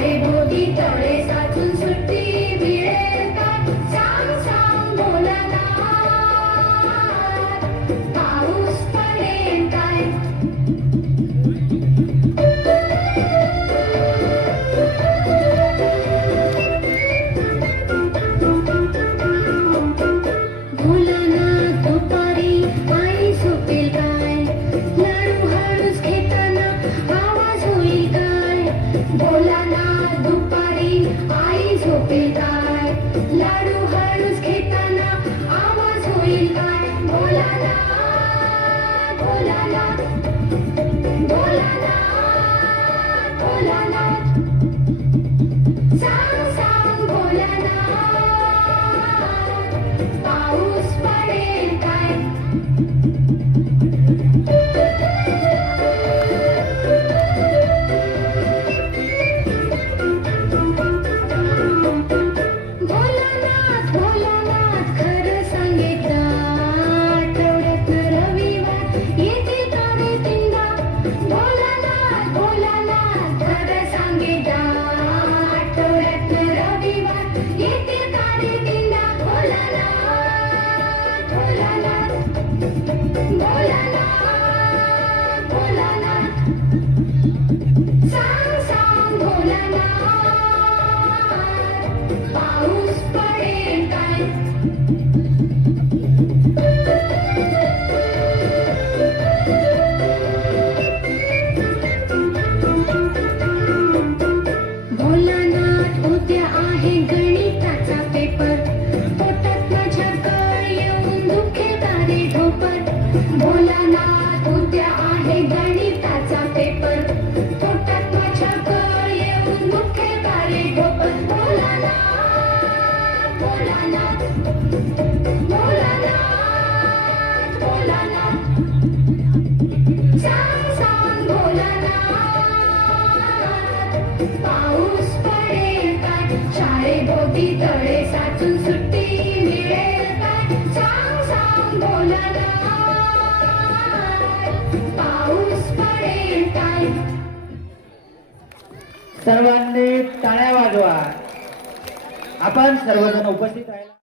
शाळेभोवती तळे साचून सुट्टी मिळेल काय? सांग सांग भोलानाथ, पाऊस पडेल काय? भोलानाथ दुपारी आई झोपेल काय? लाडू हळूच घेताना आवाज होईल काय? भोलानाथ दुपारी आई झोपेल काय? लाडू हळूच घेताना आवाज होईल काय? भोलानाथ, भोलानाथ, भोलानाथ, भोलानाथ, सांग सांग भोलानाथ, पाऊस पडेल काय? भोलानाथ, भोलानाथ, खरं सांगितलं आठवड्यात रविवार येते तारे तीनदा. भोलानाथ, भोलानाथ, खरं सांगितलं आठवड्यात रविवार येते तारे तीनदा. भोलानाथ, भोलानाथ, भोलानाथ, भोलानाथ, सांग सांग भोलानाथ, पाऊस पडेल काय? भोलानाथ उद्या आहे गणिताचा पेपर, पोटात माझ्या कळ येऊन दुखे तारे ढोपर. भोलानाथ उद्या आहे गणिताचा पेपर, पोटात माझ्या कळ येऊन दुखे तारे ढोपर. भोलानाथ, भोलानाथ, भोलानाथ, भोलानाथ, सांग सांग भोलानाथ, पाऊस पडेल काय? शाळेभोवती तळे साचून सुट्टी मिळेल काय? सांग सांग भोलानाथ, पाऊस पडेल काय? सर्वांनी टाळ्या वाजवा. आपण सर्वजण उपस्थित राहिला.